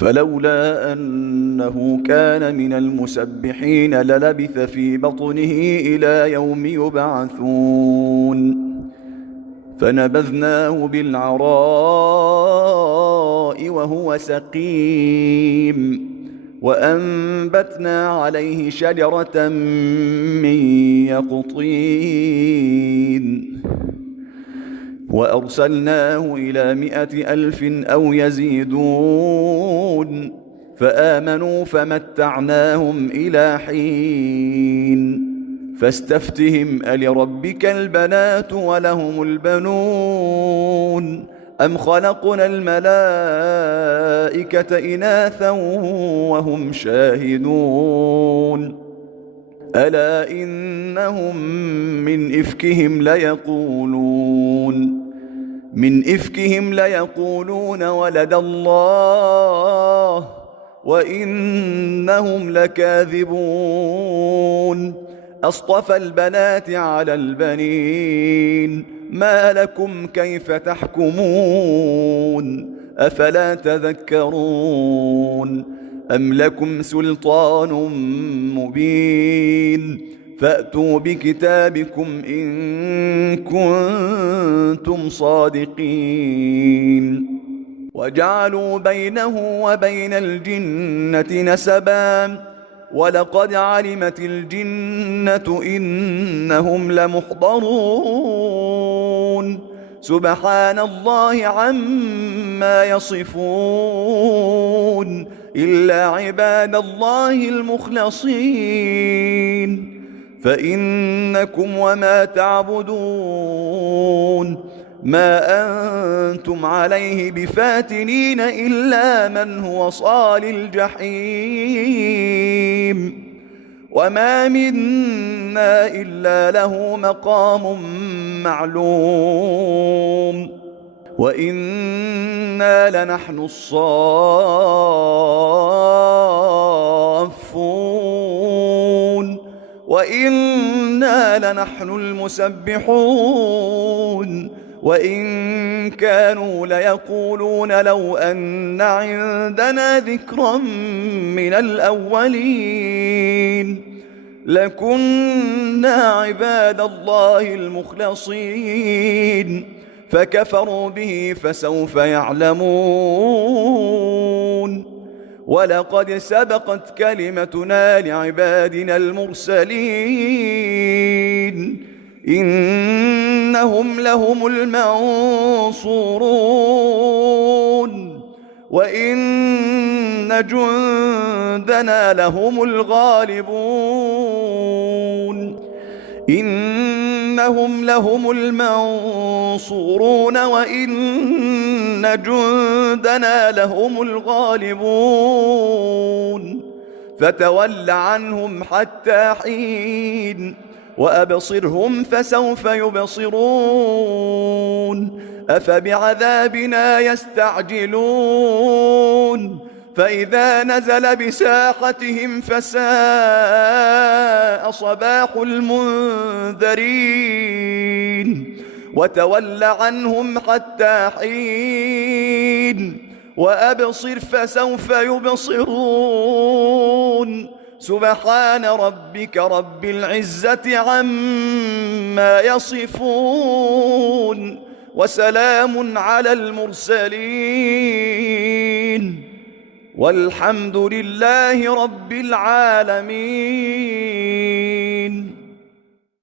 فلولا أنه كان من المسبحين للبث في بطنه إلى يوم يبعثون فنبذناه بالعراء وهو سقيم وأنبتنا عليه شجرة من يقطين وأرسلناه إلى 100,000 أو يزيدون فآمنوا فمتعناهم إلى حين فاستفتهم ألربك البنات ولهم البنون أم خلقنا الملائكة إناثا وهم شاهدون ألا إنهم من إفكهم ليقولون ولد الله وإنهم لكاذبون أصطفى البنات على البنين ما لكم كيف تحكمون أفلا تذكرون أم لكم سلطان مبين فأتوا بكتابكم إن كنتم صادقين وجعلوا بينه وبين الجنة نسبا ولقد علمت الجنة إنهم لمحضرون سبحان الله عما يصفون إلا عباد الله المخلصين فإنكم وما تعبدون ما أنتم عليه بفاتنين إلا من هو صال الجحيم وما منا إلا له مقام معلوم وإنا لنحن الصافون وإنا لنحن المسبحون وإن كانوا ليقولون لو أن عندنا ذكرا من الأولين لكنا عباد الله المخلصين فكفروا به فسوف يعلمون ولقد سبقت كلمتنا لعبادنا المرسلين إنهم لهم المنصورون وإن جندنا لهم الغالبون إنهم لهم المنصورون وإن جندنا لهم الغالبون فتول عنهم حتى حين وأبصرهم فسوف يبصرون أفبعذابنا يستعجلون فإذا نزل بساحتهم فساء صباح المنذرين وتول عنهم حتى حين وأبصر فسوف يبصرون سبحان ربك رب العزة عما يصفون وسلام على المرسلين والحمد لله رب العالمين.